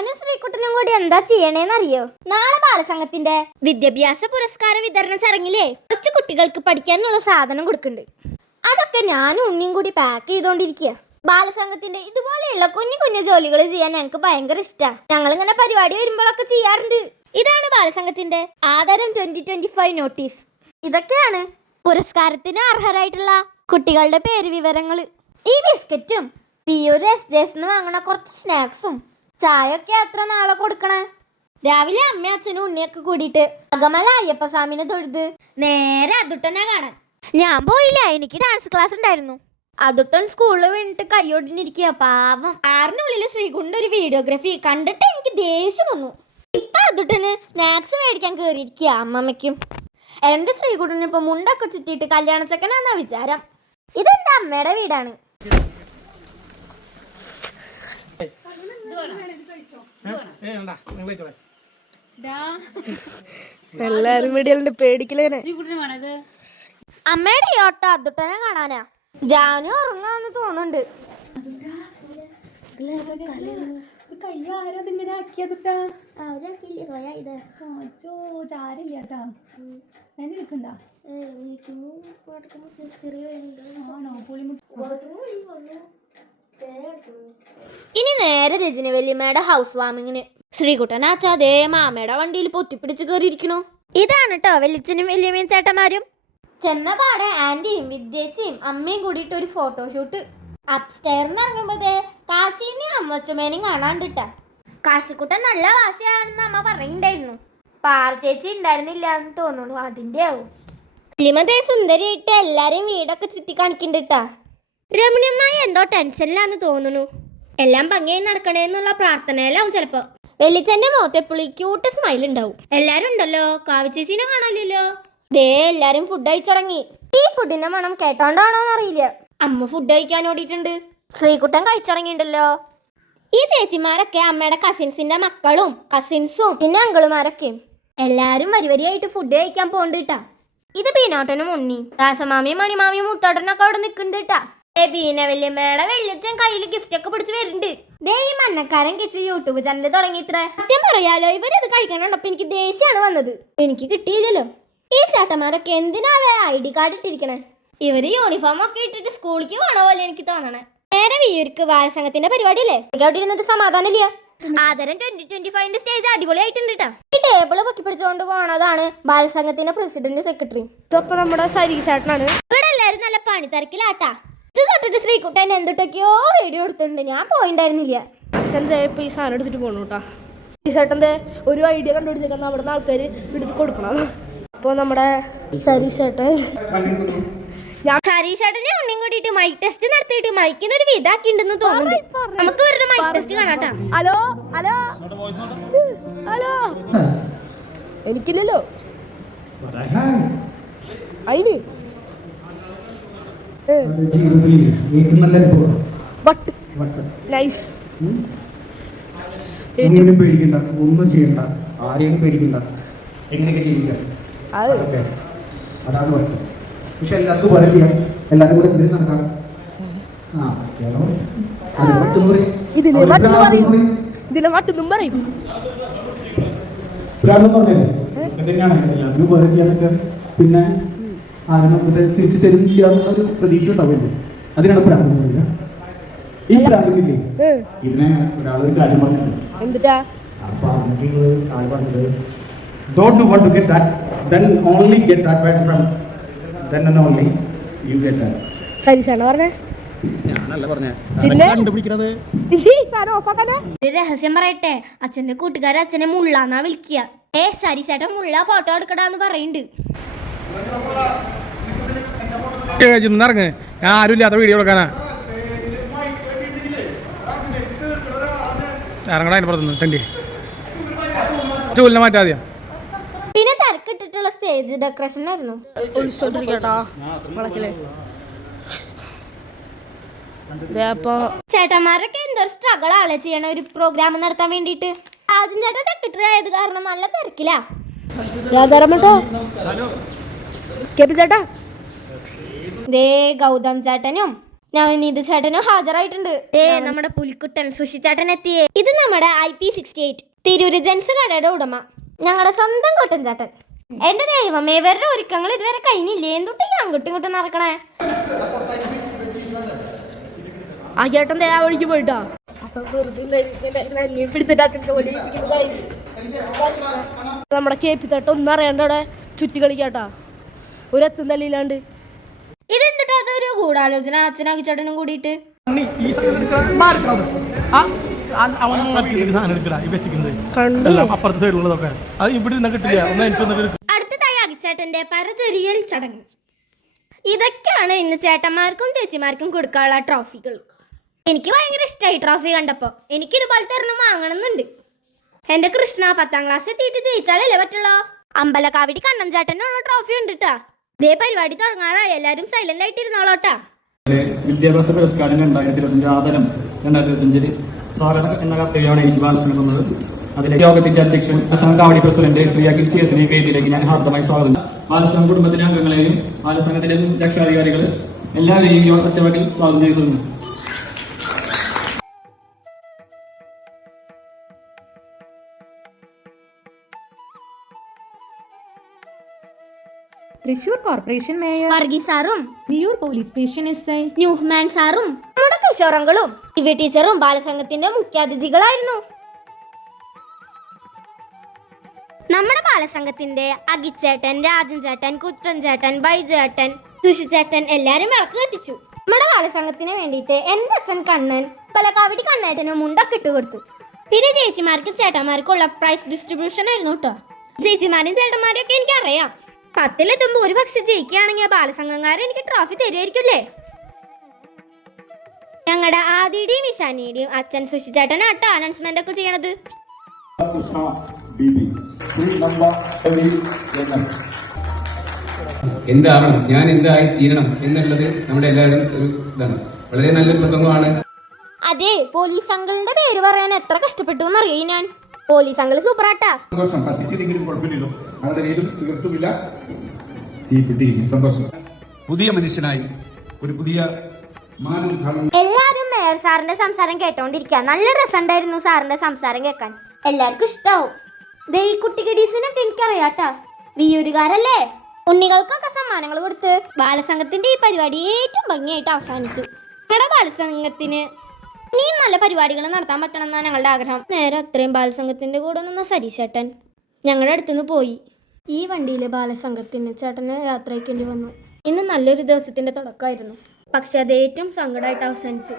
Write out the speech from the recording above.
ഞാനും ശ്രീകുട്ടനും കൂടി എന്താ ചെയ്യണേന്നറിയോ? നാളെ ബാലസംഘത്തിന്റെ വിദ്യാഭ്യാസ പുരസ്കാര വിതരണ ചടങ്ങിലെ കുറച്ച് കുട്ടികൾക്ക് പഠിക്കാനുള്ള സാധനം കൊടുക്കുന്നുണ്ട്. അതൊക്കെ ഞാനും ഉണ്ണിയും കൂടി പാക്ക് ചെയ്തോണ്ടിരിക്കുക. ബാലസംഘത്തിന്റെ ഇതുപോലെയുള്ള കുഞ്ഞു കുഞ്ഞു ജോലികൾ ചെയ്യാൻ ഞങ്ങൾക്ക് ഭയങ്കര ഇഷ്ടമാണ്. ഞങ്ങളിങ്ങനെ പരിപാടി വരുമ്പോഴൊക്കെ ചെയ്യാറുണ്ട്. ഇതാണ് ബാലസംഘത്തിന്റെ ആദരം 2025 നോട്ടീസ്. ഇതൊക്കെയാണ് പുരസ്കാരത്തിന് അർഹരായിട്ടുള്ള കുട്ടികളുടെ പേര് വിവരങ്ങൾ. ഈ ബിസ്ക്കറ്റും പിയൂർ SJs വാങ്ങണ കുറച്ച് സ്നാക്സും ചായയൊക്കെ എത്ര നാളെ കൊടുക്കണേ? രാവിലെ അമ്മയും അച്ഛനും ഉണ്ണിയൊക്കെ കൂടിയിട്ട് അകമല അയ്യപ്പസ്വാമിനെ തൊഴുത് നേരെ അതുട്ടനെ കാണാൻ. ഞാൻ പോയില്ല, എനിക്ക് ഡാൻസ് ക്ലാസ് ഉണ്ടായിരുന്നു. അതുട്ടൻ സ്കൂളിൽ വീണിട്ട് കൈയൊടിഞ്ഞിരിക്കുക, പാവം. 6-നുള്ളിൽ ശ്രീകുണ്ട് ഒരു വീഡിയോഗ്രാഫി കണ്ടിട്ട് എനിക്ക് ദേഷ്യം വന്നു. ഇപ്പൊ അതുട്ടന് സ്നാക്സ് മേടിക്കാൻ കയറിയിരിക്കുക അമ്മമ്മയ്ക്കും. എന്റെ ശ്രീകുട്ടന് ഇപ്പൊ മുണ്ടൊക്കെ ചുറ്റിയിട്ട് കല്യാണ ചെക്കനാന്നാ വിചാരം. ഇതെന്റെ അമ്മയുടെ വീടാണ്. എല്ലാരും വീഡിയോന്റെ പേടിക്കലേനെ. അമ്മയുടെ ഈ ഓട്ടോ അതുട്ടനെ കാണാനാ. ജാനു ഉറങ്ങാന്ന് തോന്നുന്നുണ്ട്. ഇനി നേരെ രജനി വല്യമ്മയുടെ ഹൗസ് വാമിങ്ങിന്. ശ്രീകുട്ടനാച്ച അതേ മാമയുടെ വണ്ടിയിൽ പൊത്തിപ്പിടിച്ച് കയറിയിരിക്കണു. ഇതാണ് കേട്ടോ വല്യച്ഛനും വല്യമ്മയും ചേട്ടന്മാരും. ചെന്നപാടെ ആന്റിയും വിദ്യേച്ചിയും അമ്മയും കൂടിയിട്ട് ഒരു ഫോട്ടോഷൂട്ട്. അപ്സ്റ്റെയറിന്ന് ഇറങ്ങുമ്പോഴേ കാശിനെയും അമ്മച്ചമ്മേനെയും കാണാണ്ടിട്ട. കാശിക്കുട്ടൻ നല്ല വാശിയാണെന്ന് അമ്മ പറയുന്നുണ്ടായിരുന്നു. പാറ ചേച്ചി ഉണ്ടായിരുന്നില്ല എന്ന് തോന്നുന്നു, അതിന്റെ ആവും. വല്യമ്മതേ സുന്ദരിയായിട്ട് എല്ലാരെയും വീടൊക്കെ ചുറ്റി കാണിക്കണ്ടിട്ടാ. രമണിയമ്മായി എന്തോ ടെൻഷനിലാന്ന് തോന്നുന്നു. എല്ലാം ഭംഗിയായി നടക്കണേന്നുള്ള പ്രാർത്ഥനയിലാവും ചിലപ്പോ. വെള്ളിച്ചന്റെ മുഖത്തെപ്പുള്ളി ക്യൂട്ട് സ്മൈൽ ഉണ്ടാവും. എല്ലാരും ഉണ്ടല്ലോ, കാവിച്ചേച്ചിനെ കാണാനില്ലല്ലോ. ദേ എല്ലാരും ഫുഡ് കഴിച്ചുടങ്ങി. ഈ ഫുഡിന്റെ മണം കേട്ടോണ്ടാണോന്ന് അറിയില്ല. അമ്മ ഫുഡ് കഴിക്കാൻ ഓടിയിട്ടുണ്ട്. ശ്രീകുട്ടൻ കഴിച്ചുടങ്ങിണ്ടല്ലോ. ഈ ചേച്ചിമാരൊക്കെ അമ്മയുടെ കസിൻസിന്റെ മക്കളും കസിൻസും പിന്നെ അങ്കിളുമാരൊക്കെയും എല്ലാരും വരിവരിയായിട്ട് ഫുഡ് കഴിക്കാൻ പോണ്ടിട്ടാ. ഇത് പീനോട്ടനും ഉണ്ണി, ദാസമാമിയും മണിമാമിയും മുത്തോട്ടനൊക്കെ അവിടെ നിൽക്കുന്നുണ്ടാ. ബീന വല്യമ്മയുടെ വല്യച്ഛൻ കയ്യിൽ ഗിഫ്റ്റ് ഒക്കെ പിടിച്ച് വരുന്നുണ്ട്. ദേ ഈ മണ്ണക്കാരൻ കിച്ച് യൂട്യൂബ് ചാനൽ തുടങ്ങി. ഇത്ര സത്യം പറയാലോ, ഇവരത് കഴിക്കാനുണ്ടപ്പോ എനിക്ക് ദേഷ്യമാണ് വന്നത്. എനിക്ക് കിട്ടിയില്ലല്ലോ. ഈ ചേട്ടന്മാരൊക്കെ എന്തിനാ ID കാർഡ് ഇട്ടിരിക്കണേ? ഇവര് യൂണിഫോം ഒക്കെ ഇട്ടിട്ട് സ്കൂളിലേക്ക് പോണ പോലെ എനിക്ക് തോന്നണേ. നേരെ വീർക്ക് ബാലസംഘത്തിന്റെ പരിപാടിയല്ലേ, അവിടെ ഇരുന്നിട്ട് സമാധാനമില്ല. ആദരം 2025 സ്റ്റേജ് അടിപൊളിയായിട്ടുണ്ട് കേട്ടോ. ഈ ടേബിള് പൊക്കി പിടിച്ചുകൊണ്ട് പോണതാണ് ബാലസംഘത്തിന്റെ പ്രസിഡന്റ് സെക്രട്ടറി. ഇതൊക്കെ നമ്മുടെ സരീശേട്ടനാണ്. ഇവിടെ എല്ലാരും നല്ല പണി തിരക്കിലാട്ടാ. ഇത് തൊട്ടിട്ട് ശ്രീകുട്ടൻ എന്തൊക്കെയോ വീഡിയോ എടുത്തിട്ടുണ്ട്, ഞാൻ പോയിണ്ടായിരുന്നില്ല. അച്ഛൻ ഇപ്പൊ ഈ സാധനം എടുത്തിട്ട് പോണു കേട്ടാ. സരീശേട്ടന്റെ ഒരു ഐഡിയ കണ്ടുപിടിച്ചേക്കാൻ അവിടുന്ന് ആൾക്കാർ എടുത്ത് കൊടുക്കണം. അപ്പോൾ നമ്മുടെ സരീശേട്ടൻ സരീശേട്ടനെ ഉണ്ണിയും കൂടിയിട്ട് മൈക്ക് ടെസ്റ്റ് നടത്തിയിട്ട് മൈക്കിനൊരു വിധാക്കിണ്ടെന്ന് തോന്നുന്നു. നമുക്ക് ഒരു മൈക്ക് ടെസ്റ്റ് കാണാട്ടാ. ഹലോ ഹലോ ഹലോ, എനിക്കില്ലല്ലോ അതിന് നൈസ്. ഒന്നും പേടിക്കണ്ട, ഒന്നും ചെയ്യണ്ട, ആരെയും പേടിക്കണ്ട, എങ്ങനെയൊക്കെ ജീവിക്കാം, അതാണ് പറ്റും. പക്ഷെ എല്ലാവർക്കും വരെ ചെയ്യാം, എല്ലാവരും കൂടെ എന്തിനും നടക്കാം. പിന്നെ ആരും തിരിച്ചു തരുന്നില്ല എന്നുള്ളൊരു പ്രതീക്ഷ ഉണ്ടാവില്ലേ, അതിനാണ് പ്രാന്തം പറയുക. ഈ പ്രാന്തമില്ലേ, ഇതിനെ ഒരാളൊരു കാര്യം പറഞ്ഞിട്ടുണ്ട്. ആൾ പറഞ്ഞത് don't you want to get that, then only get that back from, then and only you get that. സരീശാണ് പറഞ്ഞേ, ഞാനല്ല പറഞ്ഞേ. പിന്നെ കണ്ടുപിടിക്കുന്നത് ഒരു രഹസ്യം പറയട്ടെ, അച്ഛന്റെ കൂട്ടുകാരെ അച്ഛനെ മുള്ളാന്നാ വിളിക്കുക. സരീശേട്ടൻ മുള്ള ഫോട്ടോ എടുക്കടാന്ന് പറയുന്നുണ്ട്. ഇറങ്ങ്, ഞാൻ ആരും ഇല്ലാത്ത വീഡിയോ എടുക്കാനാ. ഇറങ്ങടാ അതിന് പുറത്തുനിന്ന് തണ്ടി ചൂലിനെ മാറ്റാതെയാ. പിന്നെ തിരക്കിട്ടിട്ടുള്ള സ്റ്റേജ് ഡെക്കറേഷൻ ആയിരുന്നു. ചേട്ടന്മാരൊക്കെ എന്തൊരു സ്ട്രഗിൾ ആളെ ചെയ്യണ ഒരു പ്രോഗ്രാം നടത്താൻ വേണ്ടിട്ട്. ആദ്യം ചേട്ടൻ സെക്രട്ടറി ആയത് കാരണം നല്ല തിരക്കിലാ. ദേ ഗൗതം ചേട്ടനും നവനീത് ചേട്ടനും ഹാജരായിട്ടുണ്ട്. നമ്മുടെ പുലിക്കുട്ടൻ സുഷി ചേട്ടൻ എത്തിയേ. ഇത് നമ്മുടെ IP68 തിരൂര് ജെൻസ് കടയുടെ ഉടമ, ഞങ്ങളുടെ സ്വന്തം കൊട്ടൻ ചേട്ടൻ. എന്റെ ദൈവമേ, ഇവരുടെ ഒരുക്കങ്ങൾ ഇതുവരെ കഴിഞ്ഞില്ലേ? എന്തുട്ട് ഈ അങ്ങോട്ടും ഇങ്ങോട്ടും നടക്കണേ? ആ ചേട്ടൻ ദേ ആ വഴിക്ക് പോയിട്ടാ. നമ്മുടെ കേപ്പി തട്ട ഒന്നും അറിയാണ്ട് അവിടെ ചുറ്റി കളിക്കാട്ടാ, ഒരു എത്തും തല്ലില്ലാണ്ട്. ഇതെന്തിട്ട് അതൊരു ഗൂഢാലോചന അച്ഛനാക്കി ചേട്ടനും കൂടിയിട്ട്? അടുത്തതായി അകിച്ചേട്ടന്റെ പരചെറിയൽ ചടങ്ങ്. ഇതൊക്കെയാണ് ഇന്ന് ചേട്ടന്മാർക്കും ചേച്ചിമാർക്കും കൊടുക്കാനുള്ള ട്രോഫികൾ. എനിക്ക് ഭയങ്കര ഇഷ്ടമായി ട്രോഫി കണ്ടപ്പോ. എനിക്കിതുപോലത്തെ ഒരെണ്ണം വാങ്ങണമെന്നുണ്ട്. എന്റെ കൃഷ്ണ 10ാം ക്ലാസ് എത്തിയിട്ട് ജയിച്ചാലല്ലേ പറ്റുള്ളൂ. അമ്പലക്കാവിടി കണ്ണൻ ചേട്ടനുള്ള ട്രോഫി ഉണ്ട് കേട്ടാ. ഇതേ പരിപാടി തുടങ്ങാറായി, എല്ലാരും സൈലന്റ് ആയിട്ടിരുന്നോളോട്ടാ. വിദ്യാഭ്യാസ പുരസ്കാരം 2025 ആദരം 2025 സ്വാഗതം എന്ന കർത്തവ്യമാണ് എനിക്ക് ബാലസംഘത്തുന്നത്. അതിലെ യോഗത്തിന്റെ അധ്യക്ഷൻ കാവടി പ്രസിഡന്റ് ശ്രീ അഖിൽ CS വേദിയിലേക്ക് ഞാൻ ഹാർദമായി സ്വാഗതം. ബാലസംഘ കുടുംബത്തിലെ അംഗങ്ങളെയും ബാലസംഘത്തിലെ രക്ഷാധികാരികൾ എല്ലാവരെയും ഒറ്റവാക്കിൽ സ്വാഗതം ചെയ്തിരുന്നു. തൃശൂർ കോർപ്പറേഷൻ മേയർ വർഗീസ് സാറും വിയൂർ പോലീസ് സ്റ്റേഷൻ SI ന്യൂഹ്മാൻ സാറും നമ്മുടെ കിഷോറങ്കളും ദിവ്യ ടീച്ചറും ബാലസംഘത്തിന്റെ മുഖ്യാതിഥികളായിരുന്നു. നമ്മുടെ ബാലസംഘത്തിന്റെ അഗിച്ചേട്ടൻ, രാജൻ ചേട്ടൻ, കുട്ടൻ ചേട്ടൻ, ബൈജേട്ടൻ, സുഷിച്ചേട്ടൻ എല്ലാരും വിളക്ക് കത്തിച്ചു. നമ്മുടെ ബാലസംഘത്തിന് വേണ്ടിയിട്ട് എന്റെ അച്ഛൻ കണ്ണൻ പലക്കാവിടി കണ്ണേട്ടനും മുണ്ടൊക്കെ ഇട്ട് കൊടുത്തു. പിന്നെ ചേച്ചിമാർക്ക് ചേട്ടന്മാർക്കുള്ള പ്രൈസ് ഡിസ്ട്രിബ്യൂഷൻ ആയിരുന്നു കേട്ടോ. ചേച്ചിമാരും ചേട്ടന്മാരും ഒക്കെ എനിക്കറിയാം. 10ലെത്തുമ്പോ ഒരു പക്ഷെ ജയിക്കുകയാണെങ്കിൽ ബാലസംഘക്കാരെ എനിക്ക് ട്രോഫി തരുമായിരിക്കില്ലേ? ഞങ്ങളുടെ ആദിയുടെയും ഇഷാനിയുടെയും അച്ഛൻ സുഷിച്ചേട്ടനാട്ടോ അനൗൺസ്മെന്റ് ഒക്കെ ചെയ്യണത്. എന്താവണം, ഞാൻ എന്തായി തീരണം എന്നുള്ളത് നമ്മുടെ എല്ലാവരും ഒരു ഇതാണ്. വളരെ നല്ലൊരു പ്രസംഗമാണ്. അതെ, പോലീസ് അങ്കിളിന്റെ പേര് പറയാൻ എത്ര കഷ്ടപ്പെട്ടു എന്നറിയാം ഞാൻ. പോലീസ് അങ്കിള് സൂപ്പറാട്ടാ. സന്തോഷം, കത്തിച്ചില്ലെങ്കിലും കുഴപ്പമില്ലല്ലോ. അവരുടെ കയ്യിലും സിഗരറ്റുമില്ല, തീപ്പെട്ടിയില്ല. സന്തോഷം. പുതിയ മനുഷ്യനായി ഒരു പുതിയ മാനം കാണും. എല്ലാരും മേയർ സാറിന്റെ സംസാരം കേട്ടോണ്ടിരിക്കുക. നല്ല രസമുണ്ടായിരുന്നു സാറിന്റെ സംസാരം കേൾക്കാൻ. എല്ലാവർക്കും ഇഷ്ടാവും. ദേ ഈ കുട്ടിക്കിടീസിനൊക്കെ എനിക്കറിയാട്ടാ, വിയൂരുകാരല്ലേ. ഉണ്ണികൾക്കൊക്കെ സമ്മാനങ്ങൾ കൊടുത്ത് ബാലസംഘത്തിന്റെ ഈ പരിപാടി ഏറ്റവും ഭംഗിയായിട്ട് അവസാനിച്ചു. ഞങ്ങളുടെ ബാലസംഘത്തിന് ഇനിയും നല്ല പരിപാടികൾ നടത്താൻ പറ്റണം എന്നാണ് ഞങ്ങളുടെ ആഗ്രഹം. നേരെ അത്രയും ബാലസംഘത്തിന്റെ കൂടെ നിന്ന സരീശേട്ടൻ ഞങ്ങളുടെ അടുത്തുനിന്ന് പോയി. ഈ വണ്ടിയിൽ ബാലസംഘത്തിന് ചേട്ടനെ യാത്ര അയക്കേണ്ടി വന്നു. ഇന്ന് നല്ലൊരു ദിവസത്തിന്റെ തുടക്കമായിരുന്നു, പക്ഷെ അത് ഏറ്റവും സങ്കടമായിട്ട് അവസാനിച്ചു.